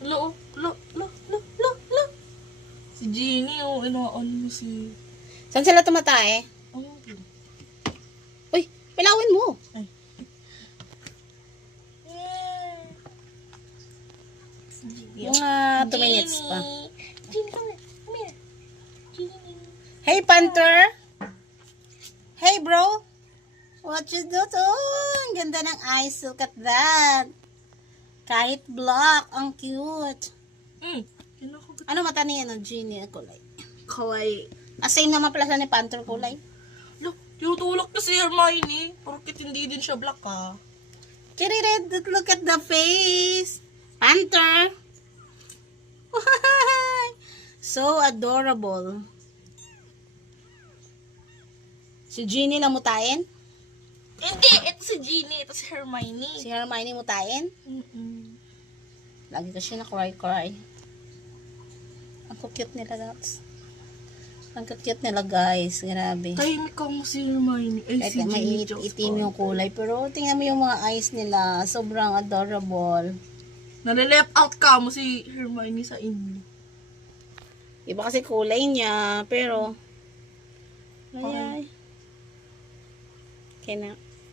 Lo, lo, lo, lo, lo, lo. Si Jeannie, oh, inaan mo si... Saan sila tumatae? Ano? Uy, pilawin mo. Ay. Mga 2 minutes pa. Jeannie, come here. Come here. Jeannie. Hey, Panther. Hey, bro. What you do to? Ang ganda ng eyes. Look at that. Kahit black. Ang cute. Kinakagat. Ano mata ni ano, Genie kulay? Kawaii. Same naman pala sa ni Panther kulay. Lo, tinutulak na si Hermione. Porkit hindi din siya black, ha? Red, look at the face. Panther. So adorable. Si Genie na mutayin? Hindi, ito si Jeannie. Ito si Hermione. Si Hermione mutayin? Lagi kasi na cry. Ang cute nila, guys. Ang cute nila, guys. Grabe. Tahimik ka mo si Hermione. Ay, Kahit si na Jeannie. itim yung kulay. Pero tingnan mo yung mga eyes nila. Sobrang adorable. Nalileft out ka mo si Hermione sa inyo. Iba kasi kulay niya. Pero, ay. Kaya na.